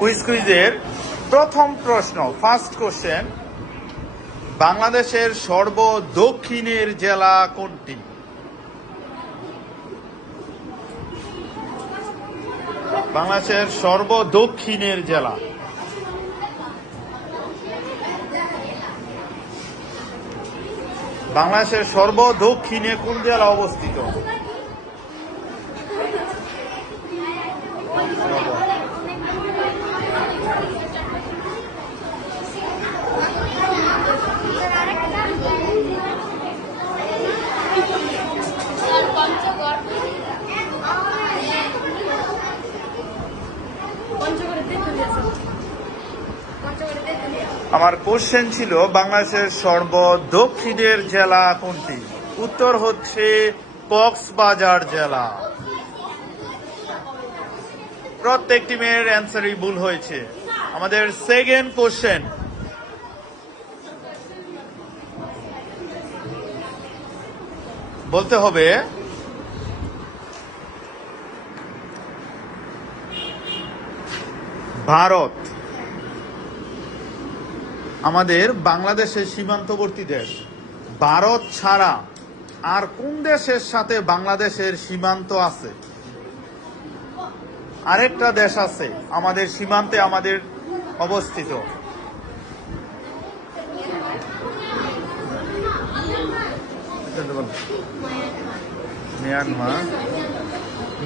কুইজের প্রথম প্রশ্ন, first question, বাংলাদেশের সর্বদক্ষিণের জেলা কোনটি? বাংলাদেশের সর্বদক্ষিণের জেলা। বাংলাদেশের সর্বদক্ষিণে কোন জেলা অবস্থিত? আমার কোশ্চেন ছিল বাংলাদেশের সর্বদক্ষিণের জেলা কোনটি? উত্তর হচ্ছে কক্সবাজার জেলা। প্রত্যেক টিমের অ্যান্সারই ভুল হয়েছে। আমাদের সেকেন্ড কোশ্চেন, বলতে হবে ভারত আমাদের বাংলাদেশের সীমান্তবর্তী দেশ। ভারত ছাড়া আর কোন দেশের সাথে বাংলাদেশের সীমান্ত আছে? আরেকটা দেশ আছে আমাদের সীমান্তে আমাদের অবস্থিত।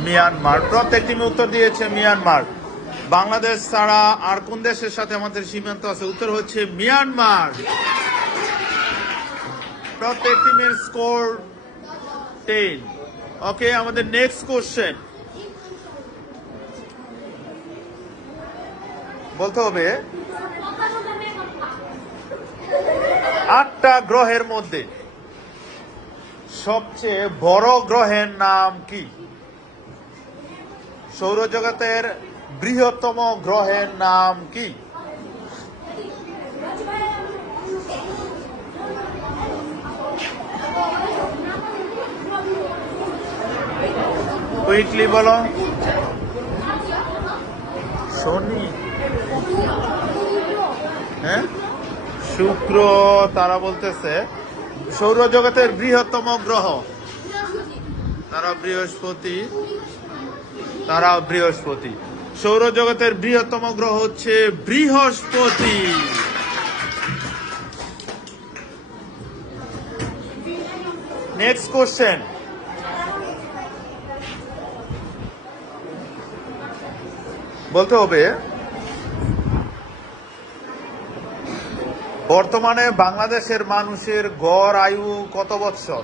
মিয়ানমার। প্রত্যেক টিমে উত্তর দিয়েছে মিয়ানমার। বাংলাদেশ ছাড়া আর কোন দেশের সাথে আমাদের সীমান্ত আছে? উত্তর হচ্ছে মিয়ানমার। প্রত্যেক টিমের স্কোর 10। ওকে, আমাদের নেক্সট কোশ্চেন, বলতে হবে 8টা গ্রহের মধ্যে সবচেয়ে বড় গ্রহের নাম কি? সৌরজগতের বৃহত্তম গ্রহের নাম কি? কুইকলি বলো। শনি, হ্যাঁ, শুক্র। তারা বলতেছে সৌরজগতের বৃহত্তম গ্রহ তারা বৃহস্পতি। সৌরজগতের বৃহত্তম গ্রহ হচ্ছে বৃহস্পতি। নেক্সট কোশ্চেন, বলতে হবে বর্তমানে বাংলাদেশের মানুষের গড় আয়ু কত বছর?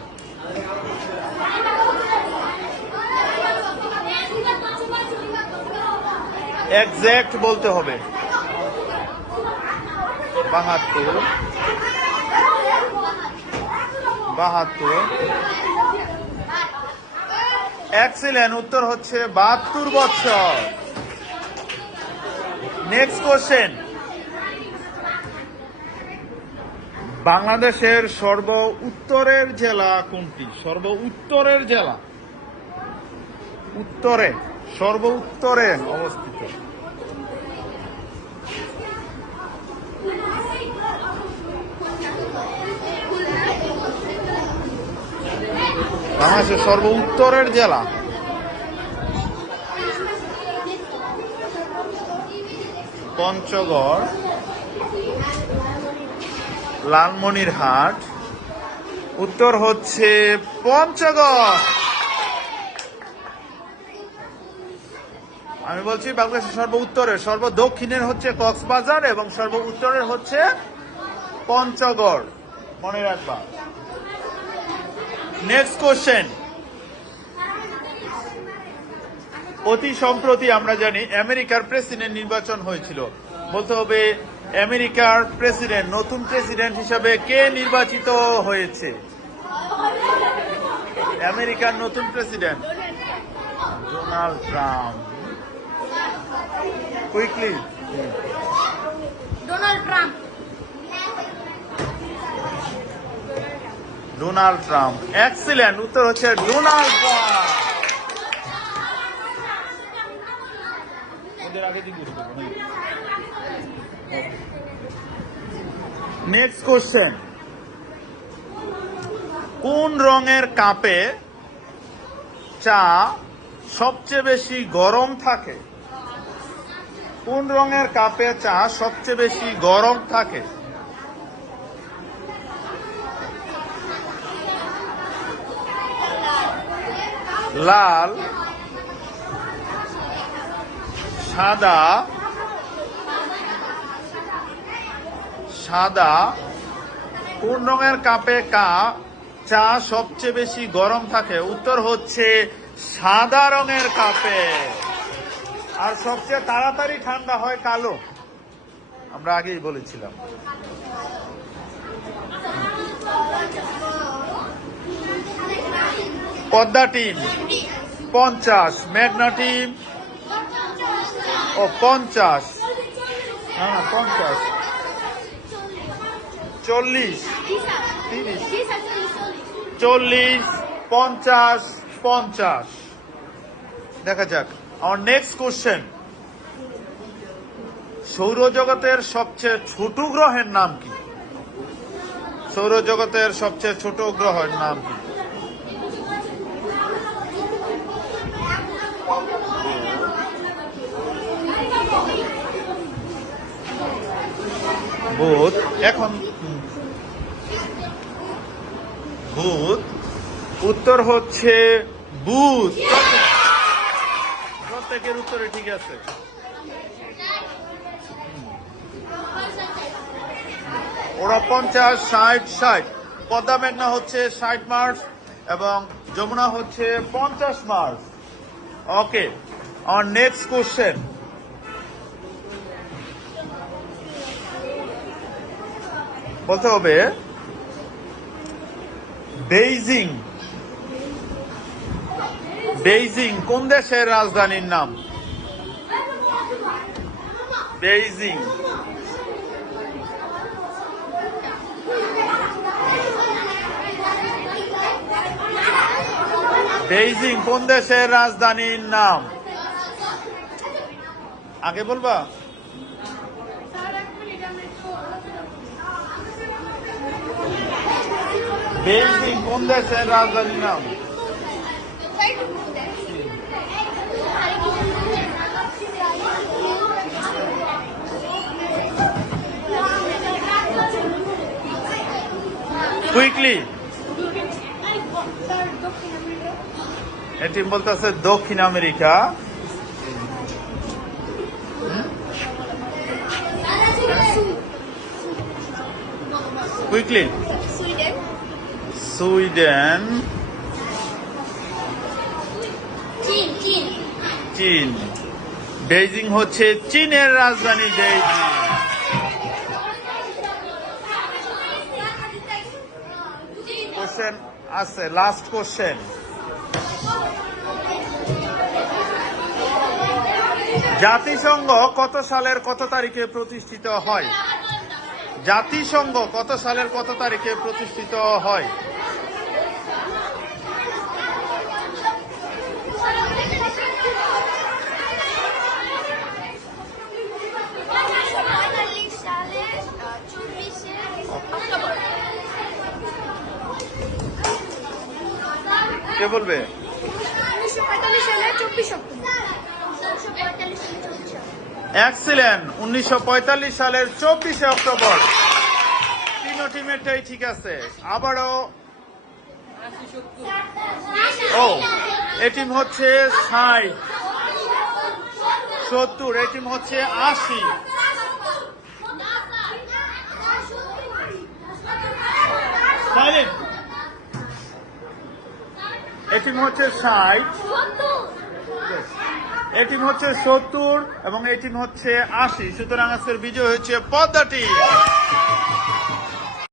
এক্সাক্ট বলতে হবে। 72। এক্সিলেন্ট, উত্তর হচ্ছে 72 বছর। নেক্সট কোশ্চেন, বাংলাদেশের সর্ব উত্তরের জেলা কোনটি? সর্ব উত্তরের জেলা, সর্ব উত্তরে অবস্থিত। বাংলাদেশের সর্ব উত্তরের জেলা পঞ্চগড়, লালমনিরহাট। উত্তর হচ্ছে পঞ্চগড়। আমি বলছি বাংলাদেশের সর্ব উত্তরের, সর্ব দক্ষিণের হচ্ছে কক্সবাজার এবং সর্ব উত্তরের হচ্ছে পঞ্চগড়, মনে রাখবা। নেক্সট কোশ্চেন, অতি সম্প্রতি আমরা জানি আমেরিকার প্রেসিডেন্ট নির্বাচন হয়েছিল। বলতে হবে আমেরিকার প্রেসিডেন্ট, নতুন প্রেসিডেন্ট হিসাবে কে নির্বাচিত হয়েছে? আমেরিকার নতুন president Donald Trump. Quickly, Donald Trump. Excellent, উত্তর হচ্ছে ডোনাল্ড ট্রাম্প। নেক্সট কোশ্চেন, কোন রঙের কাপে চা সবচেয়ে বেশি গরম থাকে? কোন রঙের কাপে চা সবচেয়ে বেশি গরম থাকে? লাল, সাদা, সাদা। কোন রঙের কাপে চা সবচেয়ে বেশি গরম থাকে? উত্তর হচ্ছে সাদা রঙের কাপে। আর সবচেয়ে তাড়াতাড়ি ঠান্ডা হয় কালো, আমরা আগেই বলেছিলাম। পদ্মা টিম 50, মেঘনা টিম 50, হ্যাঁ 50, 40, 30, 40, 50, 50। দেখা যাক আমার নেক্সট কোশ্চেন, সৌরজগতের সবচেয়ে ছোট গ্রহের নাম কি? সৌরজগতের সবচেয়ে ছোট গ্রহের নাম কি? বুধ। এখন বুধ, উত্তর হচ্ছে বুধ। প্রত্যেকের উত্তরে ঠিক আছে। ওরা 50, 60, 60। পদ্মা মেঘনা হচ্ছে 60 মার্চ এবং যমুনা হচ্ছে 50 মার্চ। ওকে, আমার নেক্সট কোশ্চেন, বলতে হবে বেইজিং, বেইজিং কোন দেশের রাজধানীর নাম? বেইজিং। বেইজিং কোন দেশের রাজধানীর নাম? আগে বলবা? বেইজিং কোন দেশের রাজধানীর নাম? কুইকলি। এটি বলতেছে দক্ষিণ আমেরিকা। কুইকলি। সুইডেন। চীন। বেইজিং হচ্ছে চীনের রাজধানী বেইজিং। কোশ্চেন আছে, লাস্ট কোশ্চেন, জাতিসংঘ কত সালের কত তারিখে প্রতিষ্ঠিত হয়? জাতিসংঘ কত সালের কত তারিখে প্রতিষ্ঠিত হয়? কে বলবে? এক্সিলেন্ট, 1945 সালের 24শে অক্টোবর। তিন টিমেরটাই ঠিক আছে। আবারও এই টিম হচ্ছে 60, 70, এই টিম হচ্ছে 80। এই টিম হচ্ছে 60, এই টিম হচ্ছে 70 এবং এই টিম হচ্ছে 80। সুতরাং আজকের বিজয় হচ্ছে পদ্মা টিম।